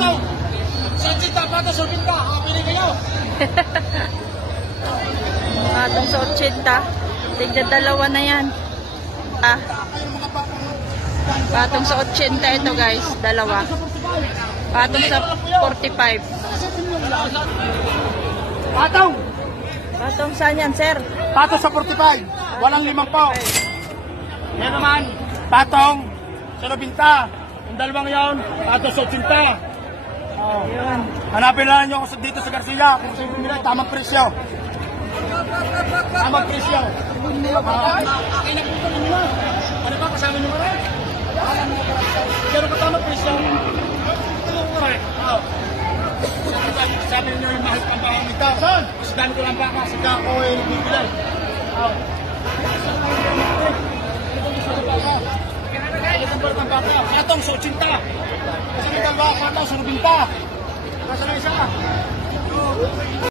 patong. Sa chita, patong sa pinta. Pili kayo. Patong sa 80. Tigda dalawa na yan. Patong sa 80 ito guys. Dalawa. Patong sa 45. Patong. Patong saan yan, sir? Patong sa 45. Walang 5 po. Yan naman. Patong sa 90. Yung dalawang yon, patong sa 80. Oh. Yun. Hanapin lang nyo ako dito sa Garcia. Kung sa'yo bumili, tamang presyo. Tamang presyo. Akin na po nyo. Ano ba, kasama nyo ba? Pero ka tamang presyo. Sabi nyo yung mahal pang bawang nito. Kasi dami ko lang baka. Saka ako ay nagbibili. Patong sa 80. Kasi may dalawa, patong sa 90. Kasi na isa.